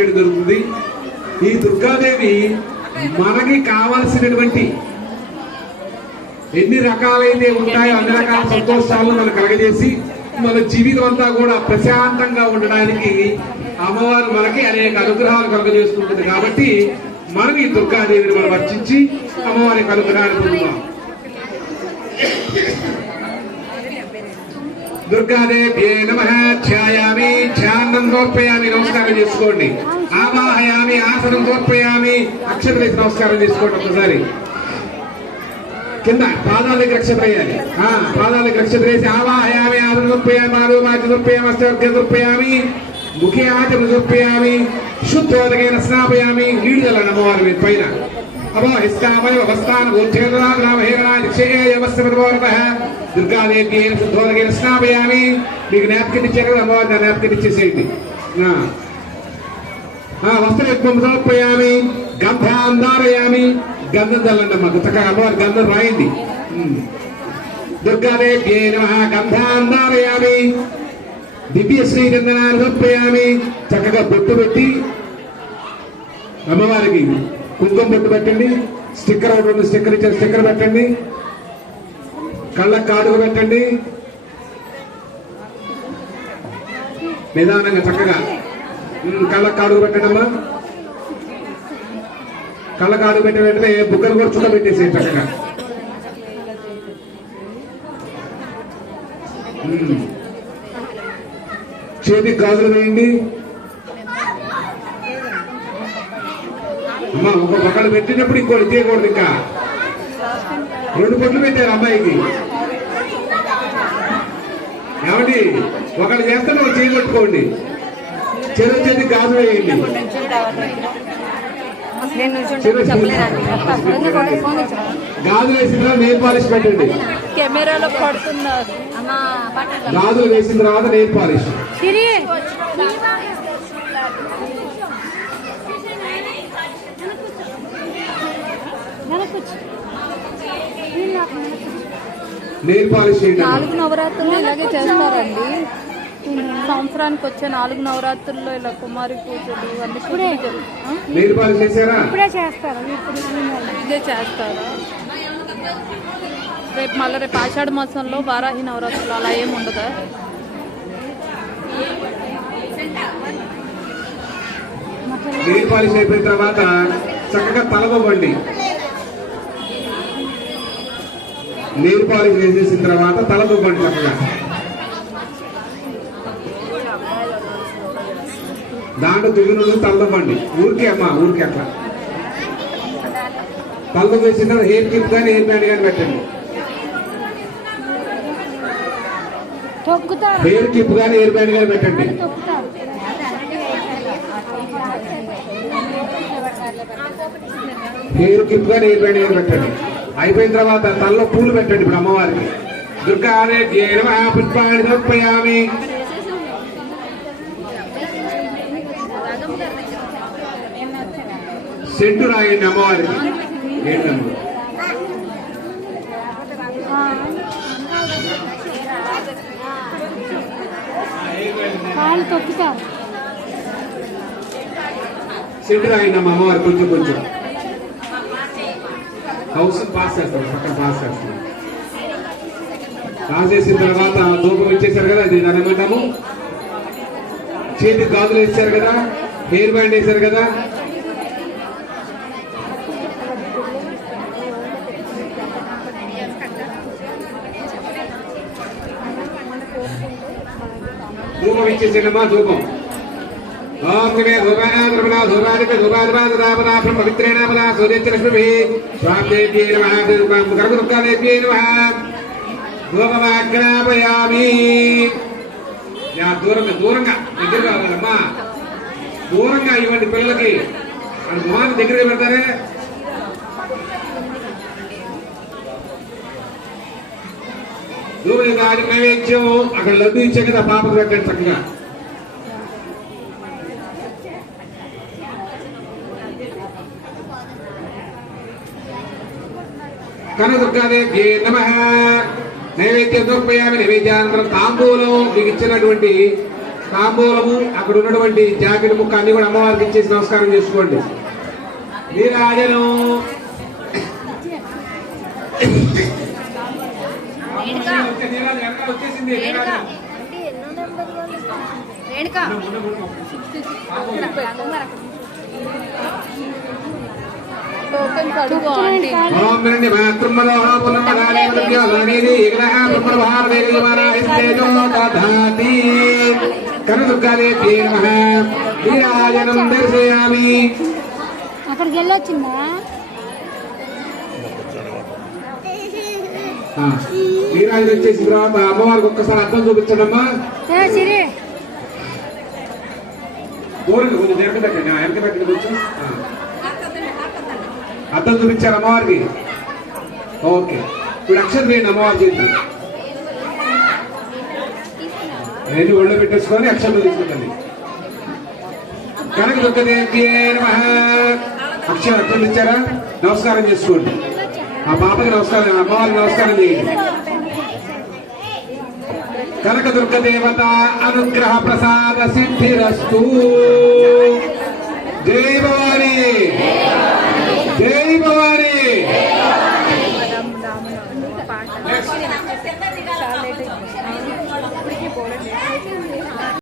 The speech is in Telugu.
చేయడం జరుగుతుంది. ఈ దుర్గాదేవి మనకి కావాల్సినటువంటి ఎన్ని రకాలైతే ఉంటాయో అన్ని రకాల సంతోషాలను మనకు కలగజేసి మన జీవితం అంతా కూడా ప్రశాంతంగా ఉండడానికి అమ్మవారు మనకి అనేక అనుగ్రహాలు కలుగజేస్తుంటుంది. కాబట్టి మనం ఈ దుర్గాదేవిని మనం వర్చించి అమ్మవారి యొక్క అనుగ్రహాన్ని పొందుతాం దుర్గాదేవ్యే నమ. ధ్యాయామి ధ్యానం సమర్పయామి నమస్కారం చేసుకోండి. ఆమాహయామి ఆసనం సమర్పయామి అక్షతలు నమస్కారం చేసుకోండి ఒకసారి కింద పాదాల దగ్గర అక్షత వేయాలి. ఆ, పాదాల దగ్గర అక్షత వేసి ఆవాహయామి ఆసనం సమర్పయామి మాధవ మాచి సమర్పయామి అష్టవర్గ సమర్పయామి ముఖ్య ఆచరణ సమర్పయామి శుద్ధోదకైన స్నాపయామి నీళ్ళు చల్లండి అమ్మవారి మీద పైన. అపో హిస్తామయ అవస్థాన దుర్గాదేవి శుద్ధోదకైన స్నాపయామి. మీకు నాప్కిన్ ఇచ్చారు కదా అమ్మవారి నాప్కిన్ ఇచ్చేసేయండి. ఆ. సమర్పయామి. గంధాం ధారయామి. గంధం చల్లండి అమ్మ చక్కగా అమ్మవారి గంధం రాయండి. దుర్గాదేవ్యే నమ గంధాం ధారయామి. దివ్య శ్రీగంధనాన్ని సమర్పయామి. చక్కగా బొట్టు పెట్టి అమ్మవారికి కుంకుమ బొట్టు పెట్టండి. స్టిక్కర్ ఒకటి ఉంది స్టిక్కర్ ఇచ్చారు స్టిక్కర్ పెట్టండి. కళ్ళకు కాడుగు పెట్టండి. నిదానంగా చక్కగా. కళ్ళకు కాడుగు పెట్టండి అమ్మా కళ్ళకు కాడుగు పెట్టిన వెంటనే బుగ్గలు కూడా చుట్ట పెట్టేసి చక్కగా. చేతికి గాజులు వేయండి. అమ్మా ఒక ఒకళ్ళు పెట్టినప్పుడు ఇంకోటి తీయకూడదు ఇంకా. రెండు పొట్లు పెట్టారు అమ్మాయికి. ఏమండి? ఒకళ్ళు చేస్తే నువ్వు చేయి పట్టుకోండి చెరువు చేతి గాజు వేయండి. నేను గాజులు వేసిన తర్వాత నెయిల్ పాలిష్ పెట్టండి. కెమెరాలో పడుతున్నారు. గాజులు వేసిన తర్వాత nail polish Siri nail polish. నాలుగు నవరాత్రులు ఇలాగే చేస్తారండి. సంవత్సరానికి వచ్చే నాలుగు నవరాత్రుల్లో ఇలా కుమారి పూజలు అన్ని జరుగుతాయి నెయిల్ పాలిష్ చేశారా? ఇప్పుడే చేస్తారు. ఇదే చేస్తారా? రేపు మళ్ళీ రేపు ఆషాఢ మాసంలో వారాహి నవరాత్రులు అలా ఏమి ఉండదా? నెయిల్ పాలిష్ అయిపోయిన తర్వాత చక్కగా తలవ్వండి. నెయిల్ పాలిష్ వేసేసిన తర్వాత తలవ్వండి చక్కగా. దాంట్లో దిగులు తలవ్వండి ఊరికే అమ్మా ఊరికే అట్లా. తలదు వేసిన తర్వాత హెయిర్ కిప్ కానీ హెయిర్ బ్యాండ్ కానీ పెట్టండి. హెయిర్ కిప్ కానీ హెయిర్ బ్యాండ్ కానీ పెట్టండి. హెయిర్ కిప్ కానీ హెయిర్ బ్యాండ్ కానీ పెట్టండి. అయిపోయిన తర్వాత తలలో పూలు పెట్టండి ఇప్పుడు అమ్మవారికి. దుర్గా పుష్పాన్ని సమర్పయామి. సెంటు రాయండి అమ్మవారికి. ఏంటమ్మా కాళ్ళు తొక్కుతారు. సెంటు రాయండి అమ్మ అమ్మవారికి కొంచెం కొంచెం. హౌస్ పాస్ చేస్తాం పక్కన పాస్ చేస్తాం పాస్ చేసిన తర్వాత దూపం ఇచ్చేసారు కదా దీని అనమంటాము చేతికి గాజులు ఇచ్చారు కదా హెయిర్ బ్యాండ్ వేశారు కదా. ధూపం ఇచ్చేసేనమ్మా ధూపం ఓం దివే ధూపానాద్రమణ ధూపాదిక ధూపాదిపాదరాపదా పవిత్రేణ పదా సూర్యచలక్ష్మి స్వామిదేవ్యై నమః. గర్భదుర్గాదేవ్యై నమః. ధూపమాగ్రాపయామి యా దూరంగా దూరంగా. దగ్గరగా రావాలమ్మా. దూరంగా ఇవ్వండి పిల్లలకి. వాళ్ళ మొహాన్ని దగ్గర పెడతారే దూరం నైవేద్యం. అక్కడ లడ్డు ఇచ్చే కదా పాపకు పెట్టండి చక్కగా. కనదుర్గాదేవ్యే నమ. నైవేద్యం దొరిపోయామి నైవేద్యానంతరం తాంబూలం మీకు ఇచ్చినటువంటి తాంబూలము అక్కడ ఉన్నటువంటి జాకెట్ ముక్క అన్ని కూడా అమ్మవారికి ఇచ్చేసి నమస్కారం చేసుకోండి. వచ్చేసింది నీరాజనం. టోకెన్స్ అడుగు ఆంటీ ఓం నమః నీరాజనం దర్శయామి అక్కడికి వెళ్ళొచ్చిందా నీరాజనం వచ్చేసిన తర్వాత అమ్మవారికి ఒక్కసారి అర్థం చూపించడమ్మా. సిరి. దూరంగా కొంచెం వెనక ఆ, వెనక పెట్టండి కొంచెం. అర్థం చూపించారు అమ్మవారికి? ఓకే. ఇప్పుడు అక్షరం వేయండి అమ్మవారి చేతి రెండు ఒళ్ళు పెట్టేసుకొని అక్షరం తీసుకుంటుంది కనక దుఃఖదేవ్యే నమః. అక్షరం అక్షరం ఇచ్చారా? నమస్కారం చేసుకోండి. ఆ పాపకి నమస్కారం అమ్మవారికి నమస్కారం చేయండి. కనక దుర్గ దేవత అనుగ్రహ ప్రసాద సిద్ధిరస్తూ.